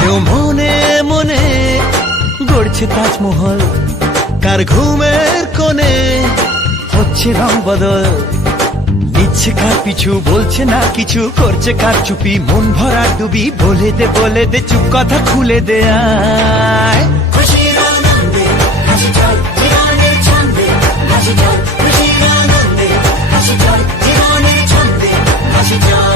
কেউ মনে মনে গড়ছে তাজমহল, কার ঘুমের কোণে হচ্ছে রং বদল। নিচ্ছে কার পিছু, বলছে না কিছু, করছে কার চুপি, মন ভরা ডুবি। বলে দে চুপ, কথা খুলে দে আয়। খুশির আনন্দে হাসি চল জীবনের ছন্দে, হাসি চল খুশির আনন্দে হাসি চল জীবনের ছন্দে, হাসি চল।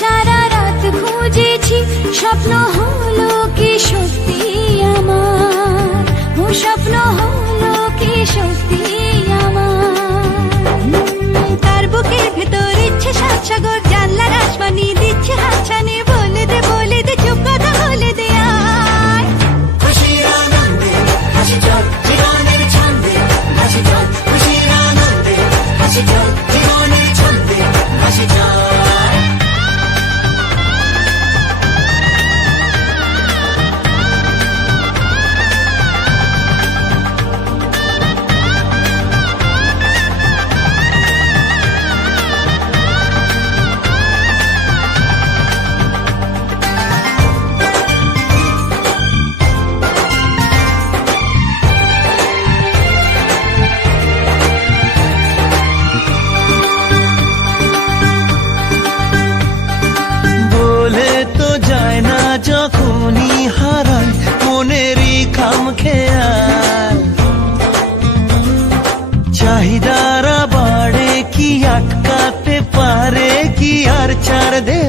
সারা রাত খুঁজেছি, স্বপ্ন হলো কি সত্যি আমার, ও স্বপ্ন হলো কি সত্যি আমার। তার বুকের ভেতর ইচ্ছে সাত সাগর, জানলার আসমানি দিচ্ছে হাতছানি। বলে দে চুপ, কথা বলে দে আয়। খুশির আনন্দে হাসি চল জীবনের ছন্দে, হাসি চল খুশির আনন্দে হাসি চল জীবনের ছন্দে, হাসি চল। যখনই হারায় মনেরই খামখেয়াল, চাহিদারা বাড়ে কি আটকাতে পারে কি আর চার দে